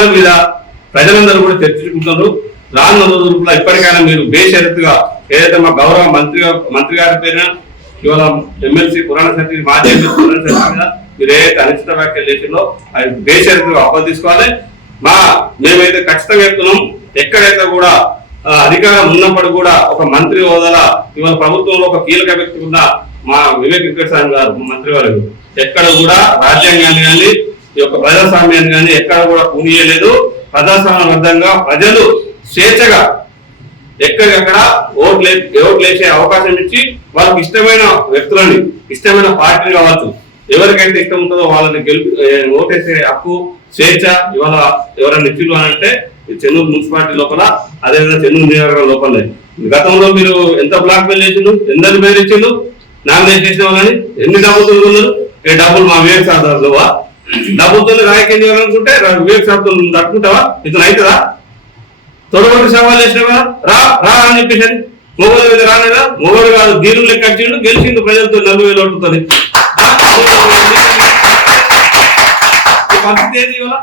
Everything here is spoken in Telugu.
అంశాల మీద ప్రజలందరూ కూడా చర్చించుకుంటున్నారు. రానున్న రోజుల్లో ఇప్పటికైనా మీరు బేషరతుగా ఏదైతే మా గౌరవ మంత్రి గారి పేరున ఇవాళ ఎమ్మెల్సీ పురాణ శక్తి మాజీ ఎమ్మెల్సీ పురాణ శక్తి మీద మీరు ఏదైతే అనిశ్చిత వ్యాఖ్యలు చేసిందో అది బేషరతుగా అప్పలు తీసుకోవాలి. మేమైతే ఖచ్చితంగా చెప్తున్నాం, ఎక్కడైతే కూడా అధికారం ఉన్నప్పుడు కూడా ఒక మంత్రి హోదాల ఇవాళ ప్రభుత్వంలో ఒక కీలక వ్యక్తి ఉన్న మా వివేక్ వెంకటస్వామి గారు మంత్రి వారు ఎక్కడ కూడా రాజ్యాంగాన్ని కానీ ఈ యొక్క ప్రజాస్వామ్యాన్ని కానీ ఎక్కడ కూడా కూనియలేదు. ప్రజాస్వామ్యబద్ధంగా ప్రజలు స్వేచ్ఛగా ఎక్కడికక్కడ ఓట్లేసే అవకాశం ఇచ్చి వాళ్ళకి ఇష్టమైన వ్యక్తులని ఇష్టమైన పార్టీలు కావచ్చు, ఎవరికైతే ఇష్టం ఉంటుందో వాళ్ళని ఓటేసే హక్కు స్వేచ్ఛ ఇవాళ ఎవరైనా ఇచ్చిళ్ళు అని అంటే చెన్నూరు మున్సిపాలిటీ లోపల, అదేవిధంగా చెన్నూరు నియోజకవర్గం లోపల గతంలో మీరు ఎంత బ్లాక్ మెయిల్ చేసిండు, ఎందరి పేరు ఇచ్చిండు, నామినేషన్ చేసిన వాళ్ళని ఎన్ని డబ్బులు ఉన్నారు. ఈ డబ్బులు మా వివేక్ సాధనలోవా? డబ్బులతో రాజకీయం చేయాలనుకుంటే వివేక్ సాధన తట్టుకుంటావా? ఇతను అవుతుందా? తొడగొట్టి సవాల్ చేసినా కదా రా అని చెప్పేసి మొగోడు మీద రాలేదా? మొగోడు కాదు, దీని లెక్క వచ్చిండు, గెలిచిండు ప్రజలతో 40,000 ఓట్లతో. పరిస్థితి ఏది ఇవాళ?